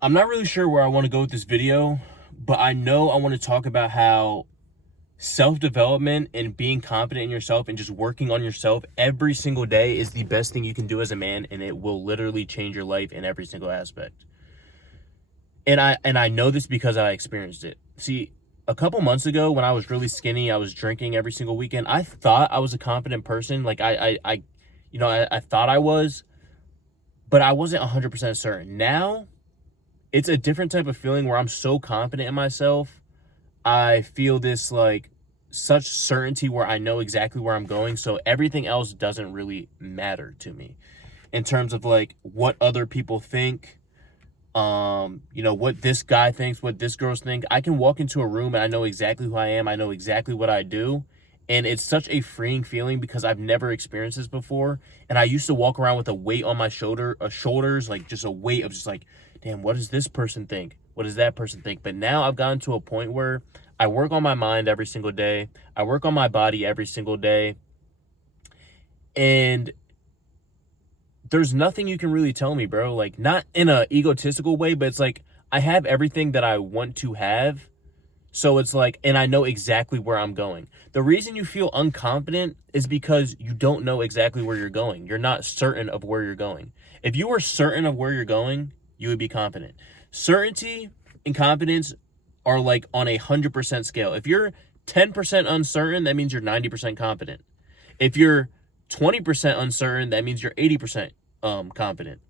I'm not really sure where I want to go with this video, but I know I want to talk about how self-development and being confident in yourself and just working on yourself every single day is the best thing you can do as a man, and it will literally change your life in every single aspect. And I know this because I experienced it. See, a couple months ago when I was really skinny, I was drinking every single weekend. I thought I was a confident person. Like I thought I was, but I wasn't 100% certain. Now it's a different type of feeling where I'm so confident in myself. I feel this like such certainty where I know exactly where I'm going. So everything else doesn't really matter to me in terms of like what other people think. What this guy thinks, what this girl's think. I can walk into a room and I know exactly who I am. I know exactly what I do. And it's such a freeing feeling because I've never experienced this before. And I used to walk around with a weight on my shoulders, like just a weight of just like, damn, what does this person think? What does that person think? But now I've gotten to a point where I work on my mind every single day. I work on my body every single day. And there's nothing you can really tell me, bro. Like, not in a egotistical way, but it's like I have everything that I want to have. So it's like, and I know exactly where I'm going. The reason you feel unconfident is because you don't know exactly where you're going. You're not certain of where you're going. If you were certain of where you're going, you would be confident. Certainty and confidence are like on 100% scale. If you're 10% uncertain, that means you're 90% confident. If you're 20% uncertain, that means you're 80% confident.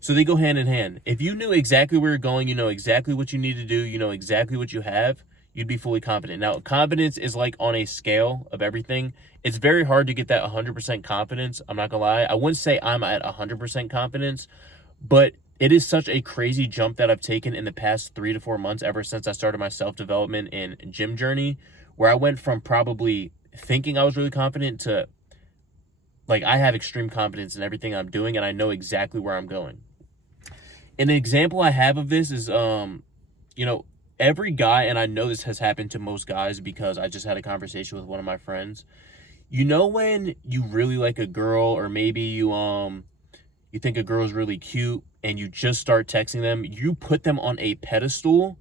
So they go hand in hand. If you knew exactly where you're going, you know exactly what you need to do, you know exactly what you have, you'd be fully confident. Now, confidence is like on a scale of everything. It's very hard to get that 100% confidence. I'm not gonna lie. I wouldn't say I'm at 100% confidence, but it is such a crazy jump that I've taken in the past 3 to 4 months ever since I started my self-development and gym journey, where I went from probably thinking I was really confident to like I have extreme confidence in everything I'm doing and I know exactly where I'm going. An example I have of this is you know, every guy, and I know this has happened to most guys because I just had a conversation with one of my friends. You know when you really like a girl, or maybe you think a girl's really cute and you just start texting them, you put them on a pedestal.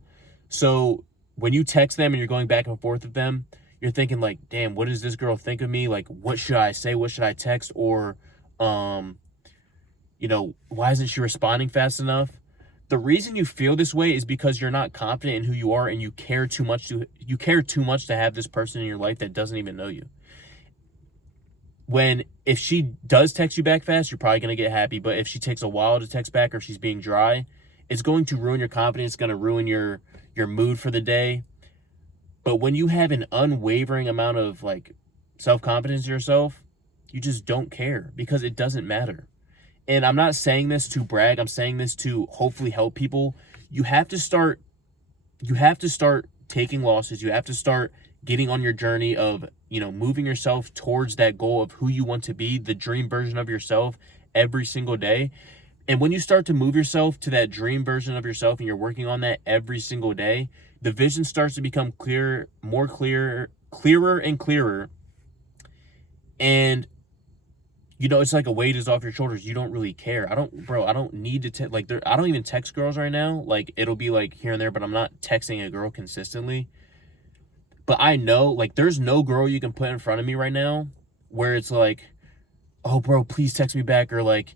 So when you text them and you're going back and forth with them, you're thinking like, damn, what does this girl think of me? Like, what should I say? What should I text? Or, why isn't she responding fast enough? The reason you feel this way is because you're not confident in who you are and you care too much to have this person in your life that doesn't even know you. When if she does text you back fast, you're probably going to get happy, but if she takes a while to text back or she's being dry, it's going to ruin your confidence, it's going to ruin your mood for the day. But when you have an unwavering amount of like self-confidence in yourself, you just don't care because it doesn't matter. And I'm not saying this to brag, I'm saying this to hopefully help people. You have to start taking losses. You have to start getting on your journey of, moving yourself towards that goal of who you want to be, the dream version of yourself every single day. And when you start to move yourself to that dream version of yourself and you're working on that every single day, the vision starts to become clearer and clearer. And it's like a weight is off your shoulders. You don't really care. I don't need to I don't even text girls right now. Like, it'll be like here and there, but I'm not texting a girl consistently. But I know, like, there's no girl you can put in front of me right now where it's like, oh, bro, please text me back, or like,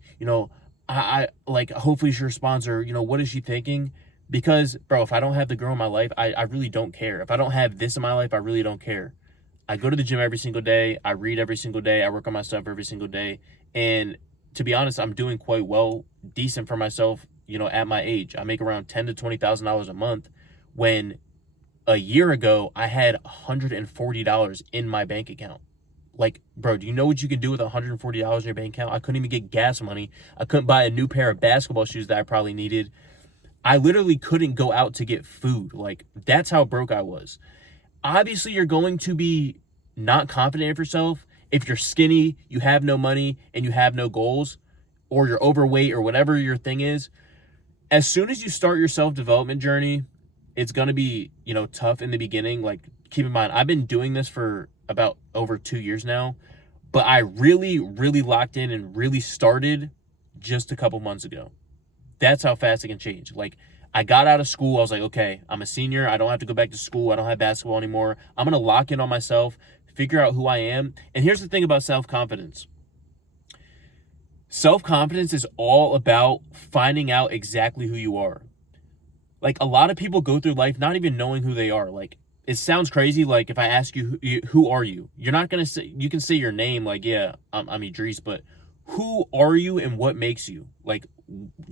I like, hopefully she responds, or, what is she thinking? Because, bro, if I don't have the girl in my life, I really don't care. If I don't have this in my life, I really don't care. I go to the gym every single day. I read every single day. I work on my stuff every single day. And to be honest, I'm doing quite well, decent for myself, at my age. I make around $10,000 to $20,000 a month, when a year ago I had $140 in my bank account. Like, bro, do you know what you can do with $140 in your bank account? I couldn't even get gas money. I couldn't buy a new pair of basketball shoes that I probably needed. I literally couldn't go out to get food. Like, that's how broke I was. Obviously, you're going to be not confident of yourself if you're skinny, you have no money, and you have no goals, or you're overweight, or whatever your thing is. As soon as you start your self-development journey, it's going to be, tough in the beginning. Like, keep in mind, I've been doing this for about over 2 years now, but I really, really locked in and really started just a couple months ago. That's how fast it can change. Like, I got out of school. I was like, okay, I'm a senior. I don't have to go back to school. I don't have basketball anymore. I'm going to lock in on myself, figure out who I am. And here's the thing about self-confidence. Self-confidence is all about finding out exactly who you are. Like, a lot of people go through life not even knowing who they are. Like, it sounds crazy. Like, if I ask you, who are you? You're not going to say, you can say your name, like, yeah, I'm Idris, but who are you and what makes you? Like,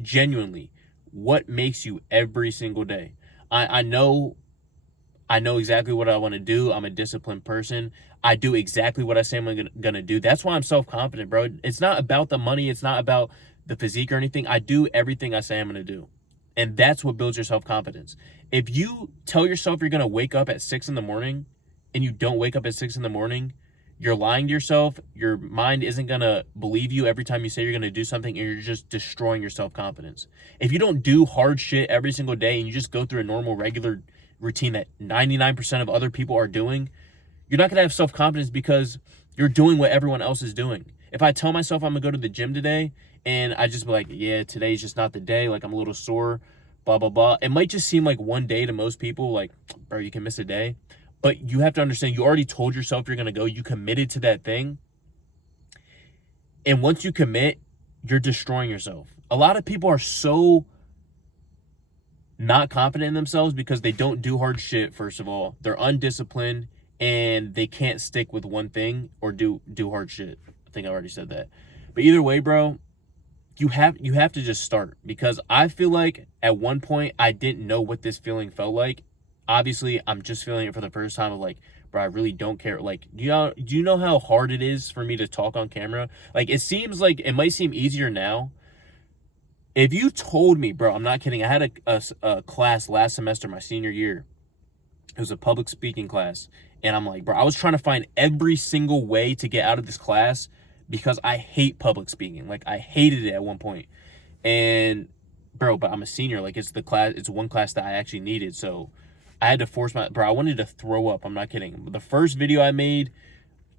genuinely, what makes you every single day? I know exactly what I want to do. I'm a disciplined person. I do exactly what I say I'm going to do. That's why I'm self-confident, bro. It's not about the money. It's not about the physique or anything. I do everything I say I'm going to do. And that's what builds your self-confidence. If you tell yourself you're going to wake up at 6 in the morning and you don't wake up at 6 in the morning, you're lying to yourself. Your mind isn't going to believe you every time you say you're going to do something, and you're just destroying your self-confidence. If you don't do hard shit every single day and you just go through a normal, regular routine that 99% of other people are doing, you're not going to have self-confidence because you're doing what everyone else is doing. If I tell myself I'm going to go to the gym today and I just be like, yeah, today's just not the day, like I'm a little sore, blah, blah, blah. It might just seem like one day to most people, like, bro, you can miss a day. But you have to understand, you already told yourself you're going to go. You committed to that thing. And once you commit, you're destroying yourself. A lot of people are so not confident in themselves because they don't do hard shit, first of all. They're undisciplined and they can't stick with one thing or do hard shit. I think I already said that. But either way, bro, you have to just start, because I feel like at one point I didn't know what this feeling felt like. Obviously, I'm just feeling it for the first time of like, bro, I really don't care. Like, do you know how hard it is for me to talk on camera? Like, it seems like it might seem easier now. If you told me, bro, I'm not kidding. I had a class last semester, my senior year. It was a public speaking class. And I'm like, bro, I was trying to find every single way to get out of this class because I hate public speaking. Like, I hated it at one point. And, bro, but I'm a senior. Like, it's one class that I actually needed. So I had to force bro, I wanted to throw up. I'm not kidding. The first video I made,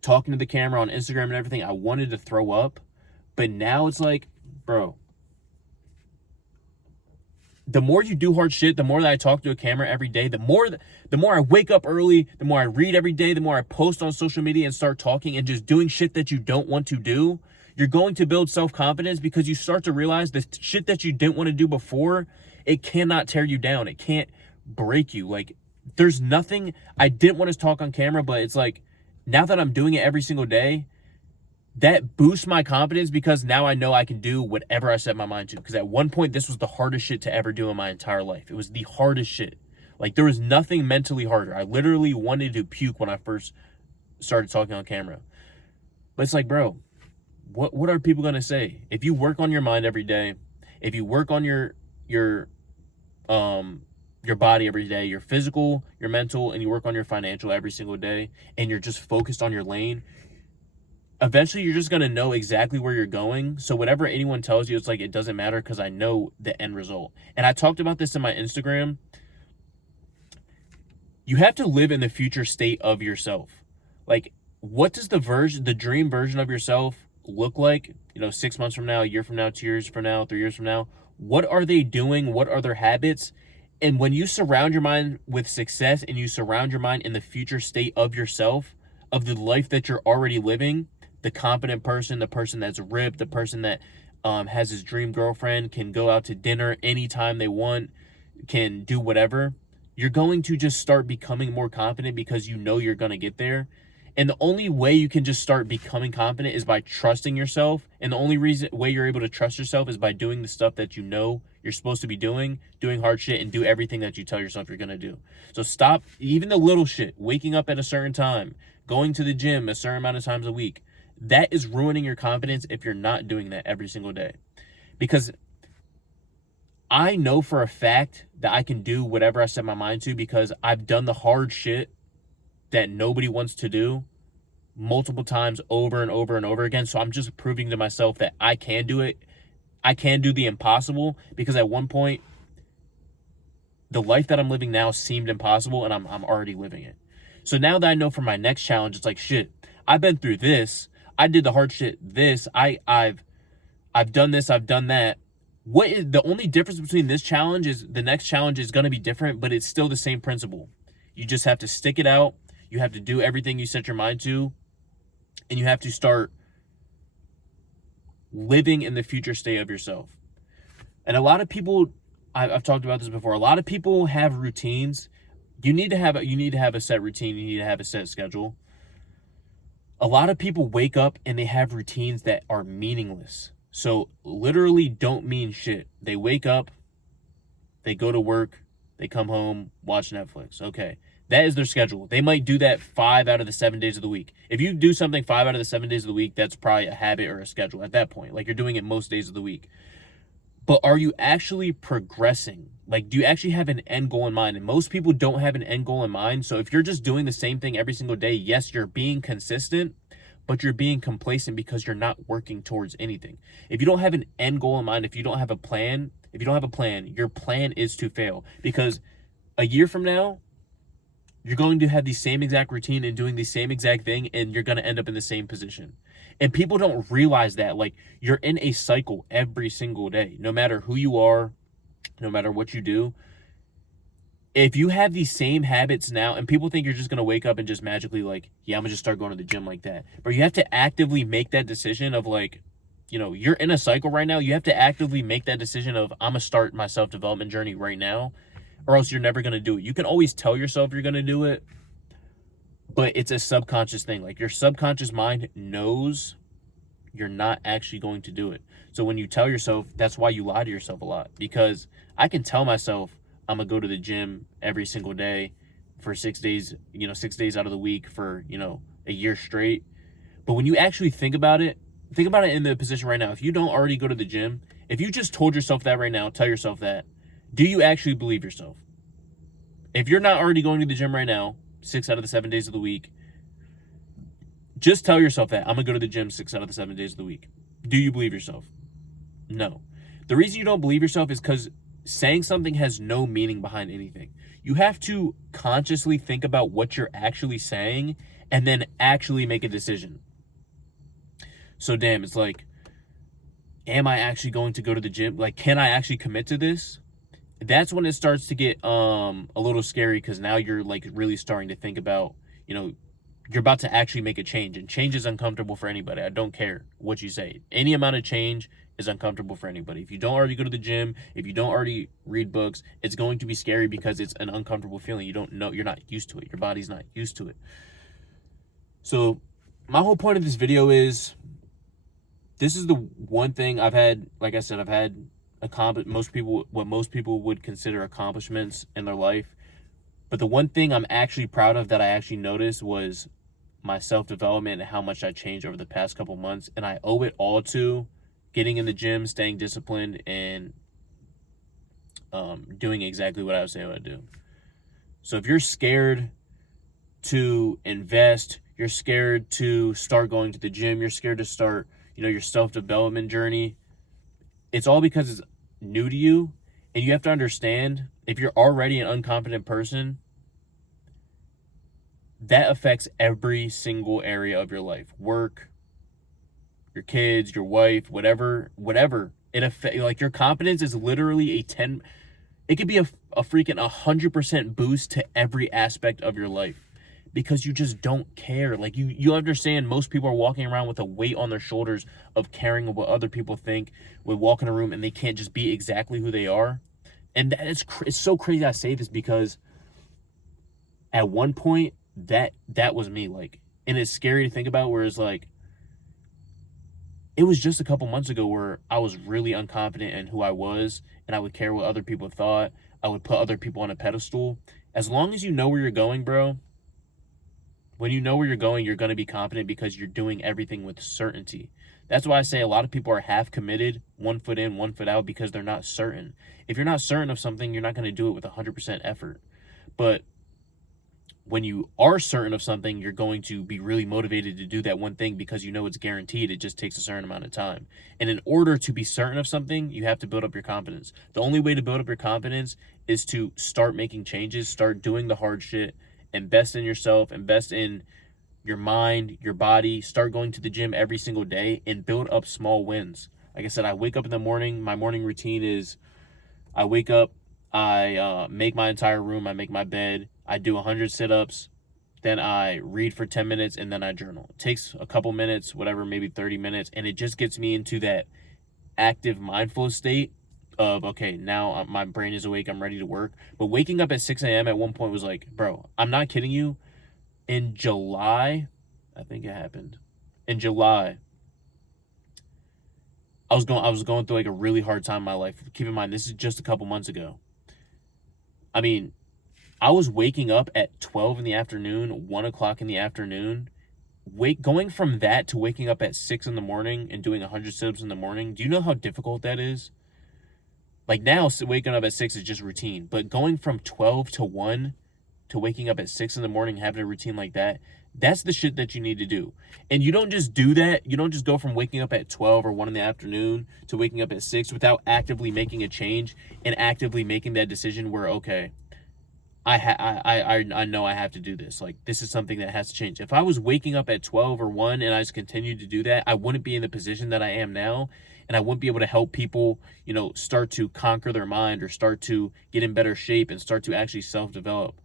talking to the camera on Instagram and everything, I wanted to throw up. But now it's like, bro, the more you do hard shit, the more that I talk to a camera every day, the more I wake up early, the more I read every day, the more I post on social media and start talking and just doing shit that you don't want to do, you're going to build self-confidence, because you start to realize the shit that you didn't want to do before, it cannot tear you down. It can't break you. Like, there's nothing. I didn't want to talk on camera, but it's like, now that I'm doing it every single day, that boosts my confidence, because now I know I can do whatever I set my mind to. Because at one point, this was the hardest shit to ever do in my entire life. It was the hardest shit. Like, there was nothing mentally harder. I literally wanted to puke when I first started talking on camera. But it's like, bro, what are people going to say? If you work on your mind every day, if you work on your body every day, your physical, your mental, and you work on your financial every single day, and you're just focused on your lane, eventually you're just going to know exactly where you're going. So whatever anyone tells you, it's like, it doesn't matter, because I know the end result. And I talked about this in my Instagram. You have to live in the future state of yourself. Like, what does the dream version of yourself look like, 6 months from now, a year from now, 2 years from now, 3 years from now? What are they doing? What are their habits? And when you surround your mind with success, and you surround your mind in the future state of yourself, of the life that you're already living, the confident person, the person that's ripped, the person that has his dream girlfriend, can go out to dinner anytime they want, can do whatever, you're going to just start becoming more confident, because you know you're going to get there. And the only way you can just start becoming confident is by trusting yourself. And the only way you're able to trust yourself is by doing the stuff that you know you're supposed to be doing hard shit, and do everything that you tell yourself you're going to do. So stop even the little shit, waking up at a certain time, going to the gym a certain amount of times a week. That is ruining your confidence if you're not doing that every single day. Because I know for a fact that I can do whatever I set my mind to, because I've done the hard shit that nobody wants to do multiple times over and over and over again. So I'm just proving to myself that I can do it. I can do the impossible, because at one point, the life that I'm living now seemed impossible, and I'm already living it. So now that I know for my next challenge, it's like, shit, I've been through this. I did the hard shit. I've done this. I've done that. The only difference between this challenge is the next challenge is going to be different, but it's still the same principle. You just have to stick it out. You have to do everything you set your mind to, and you have to start living in the future state of yourself. And a lot of people, I've talked about this before, a lot of people have routines. You need to have a set routine. You need to have a set schedule. A lot of people wake up and they have routines that are meaningless. So literally don't mean shit. They wake up, they go to work, they come home, watch Netflix. Okay. That is their schedule. They might do that 5 out of the 7 days of the week. If you do something 5 out of the 7 days of the week, that's probably a habit or a schedule at that point. Like, you're doing it most days of the week. But are you actually progressing? Like, do you actually have an end goal in mind? And most people don't have an end goal in mind. So if you're just doing the same thing every single day, yes, you're being consistent, but you're being complacent because you're not working towards anything. If you don't have an end goal in mind, if you don't have a plan, your plan is to fail. Because a year from now, you're going to have the same exact routine and doing the same exact thing, and you're going to end up in the same position. And people don't realize that. Like, you're in a cycle every single day, no matter who you are, no matter what you do. If you have these same habits now, and people think you're just going to wake up and just magically, like, yeah, I'm going to just start going to the gym like that. But you have to actively make that decision of, like, you know, you're in a cycle right now. You have to actively make that decision of, I'm going to start my self-development journey right now, or else you're never going to do it. You can always tell yourself you're going to do it, but it's a subconscious thing. Like, your subconscious mind knows you're not actually going to do it. So when you tell yourself, that's why you lie to yourself a lot. Because I can tell myself I'm going to go to the gym every single day for 6 days, 6 days out of the week for, a year straight. But when you actually think about it in the position right now. If you don't already go to the gym, if you just told yourself that right now, tell yourself that, do you actually believe yourself? If you're not already going to the gym right now, 6 out of the 7 days of the week, just tell yourself that, I'm going to go to the gym 6 out of the 7 days of the week. Do you believe yourself? No. The reason you don't believe yourself is because saying something has no meaning behind anything. You have to consciously think about what you're actually saying and then actually make a decision. So damn, it's like, am I actually going to go to the gym? Like, can I actually commit to this? That's when it starts to get a little scary, because now you're like really starting to think about, you're about to actually make a change, and change is uncomfortable for anybody. I don't care what you say. Any amount of change is uncomfortable for anybody. If you don't already go to the gym, if you don't already read books, it's going to be scary because it's an uncomfortable feeling. You don't know, you're not used to it. Your body's not used to it. So my whole point of this video is, this is the one thing I've had, like I said, I've had what most people would consider accomplishments in their life. But the one thing I'm actually proud of that I actually noticed was my self-development and how much I changed over the past couple months. And I owe it all to getting in the gym, staying disciplined, and doing exactly what I was saying I would do. So if you're scared to invest, you're scared to start going to the gym, you're scared to start, your self-development journey, it's all because it's new to you. And you have to understand, if you're already an unconfident person, that affects every single area of your life. Work, your kids, your wife, whatever. It affects, like, your confidence is literally it could be a freaking 100% boost to every aspect of your life, because you just don't care. Like, you understand, most people are walking around with a weight on their shoulders of caring what other people think. We walk in a room and they can't just be exactly who they are. And it's so crazy I say this, because at one point that was me. Like, and it's scary to think about, where it's like, it was just a couple months ago where I was really unconfident in who I was, and I would care what other people thought. I would put other people on a pedestal. As long as you know where you're going, bro, when you know where you're going, you're going to be confident, because you're doing everything with certainty. That's why I say a lot of people are half committed, 1 foot in, 1 foot out, because they're not certain. If you're not certain of something, you're not going to do it with 100% effort. But when you are certain of something, you're going to be really motivated to do that one thing, because you know it's guaranteed. It just takes a certain amount of time. And in order to be certain of something, you have to build up your confidence. The only way to build up your confidence is to start making changes, start doing the hard shit, invest in yourself, invest in your mind, your body, start going to the gym every single day, and build up small wins. Like I said, I wake up in the morning. My morning routine is I wake up, I make my entire room, I make my bed, I do 100 sit-ups, then I read for 10 minutes, and then I journal. It takes a couple minutes, whatever, maybe 30 minutes, and it just gets me into that active mindful state of, okay, now my brain is awake, I'm ready to work. But waking up at 6 a.m. at one point was like, bro, I'm not kidding you. In July, I think it happened. In July, I was going through like a really hard time in my life. Keep in mind, this is just a couple months ago. I mean, I was waking up at 12 in the afternoon, 1 o'clock in the afternoon. Going from that to waking up at 6 in the morning and doing 100 sit-ups in the morning, do you know how difficult that is? Like now, waking up at 6 is just routine. But going from 12 to 1 to waking up at 6 in the morning, having a routine like that, that's the shit that you need to do. And you don't just do that. You don't just go from waking up at 12 or 1 in the afternoon to waking up at 6 without actively making a change and actively making that decision where, okay, I know I have to do this. Like, this is something that has to change. If I was waking up at 12 or 1 and I just continued to do that, I wouldn't be in the position that I am now. And I wouldn't be able to help people, start to conquer their mind or start to get in better shape and start to actually self-develop.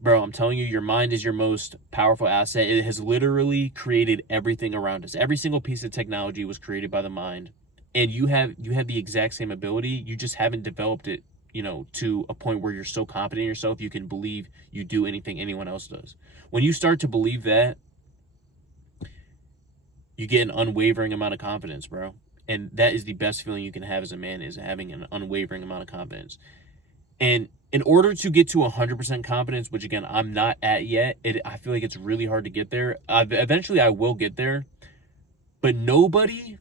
Bro, I'm telling you, your mind is your most powerful asset. It has literally created everything around us. Every single piece of technology was created by the mind. And you have the exact same ability. You just haven't developed it, to a point where you're so confident in yourself, you can believe you do anything anyone else does. When you start to believe that, you get an unwavering amount of confidence, bro. And that is the best feeling you can have as a man, is having an unwavering amount of confidence. And in order to get to 100% confidence, which again, I'm not at yet, I feel like it's really hard to get there. Eventually I will get there, but nobody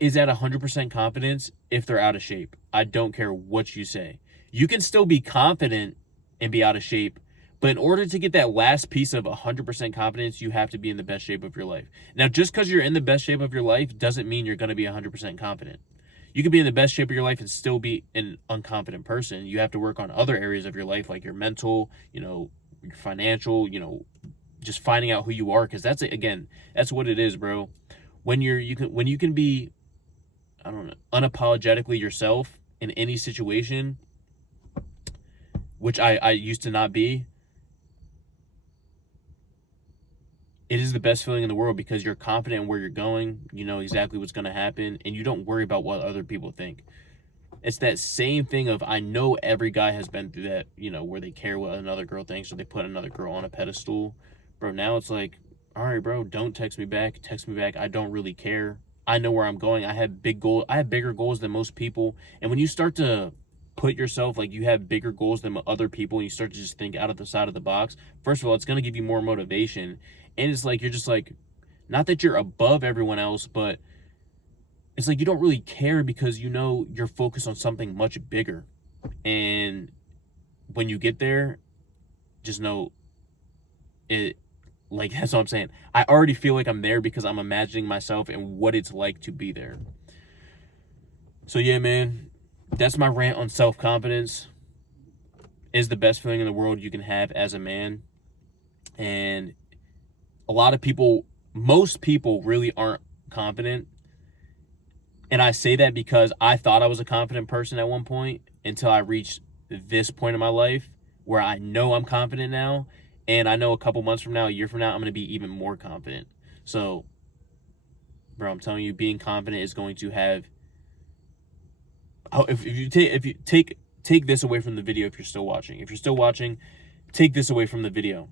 is at 100% confidence if they're out of shape. I don't care what you say. You can still be confident and be out of shape, but in order to get that last piece of 100% confidence, you have to be in the best shape of your life. Now, just because you're in the best shape of your life doesn't mean you're going to be 100% confident. You can be in the best shape of your life and still be an unconfident person. You have to work on other areas of your life, like your mental, your financial, just finding out who you are. Because that's what it is, bro. When you can be, I don't know, unapologetically yourself in any situation, which I used to not be, it is the best feeling in the world because you're confident in where you're going. You know exactly what's going to happen, and you don't worry about what other people think. It's that same thing of, I know every guy has been through that, where they care what another girl thinks or they put another girl on a pedestal. Bro, now it's like, all right, bro, don't text me back. Text me back. I don't really care. I know where I'm going. I have big goals. I have bigger goals than most people. And when you start to put yourself, like, you have bigger goals than other people, and you start to just think out of the side of the box, first of all, it's going to give you more motivation. And it's like, you're just like, not that you're above everyone else, but it's like you don't really care because you're focused on something much bigger. And when you get there, just know it. Like, that's what I'm saying. I already feel like I'm there because I'm imagining myself and what it's like to be there. So yeah, man, that's my rant on self-confidence. Is the best feeling in the world you can have as a man. And a lot of people, most people really aren't confident. And I say that because I thought I was a confident person at one point until I reached this point in my life where I know I'm confident now. And I know a couple months from now, a year from now, I'm going to be even more confident. So, bro, I'm telling you, being confident is going to have. If you take this away from the video, if you're still watching, take this away from the video.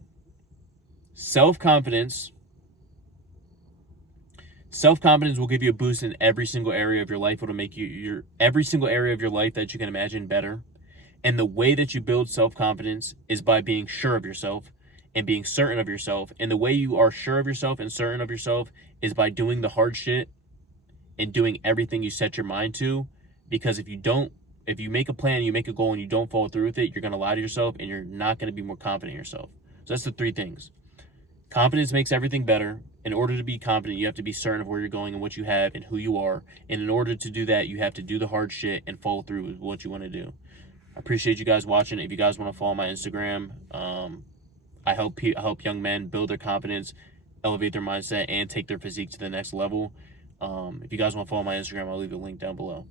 Self-confidence will give you a boost in every single area of your life. It'll make you every single area of your life that you can imagine better. And the way that you build self-confidence is by being sure of yourself and being certain of yourself. And the way you are sure of yourself and certain of yourself is by doing the hard shit and doing everything you set your mind to. Because if you make a plan, you make a goal, and you don't follow through with it, you're going to lie to yourself and you're not going to be more confident in yourself. So that's the 3 things. Confidence makes everything better. In order to be confident, you have to be certain of where you're going and what you have and who you are. And in order to do that, you have to do the hard shit and follow through with what you want to do. I appreciate you guys watching. If you guys want to follow my Instagram, I help young men build their confidence, elevate their mindset, and take their physique to the next level. If you guys want to follow my Instagram, I'll leave a link down below.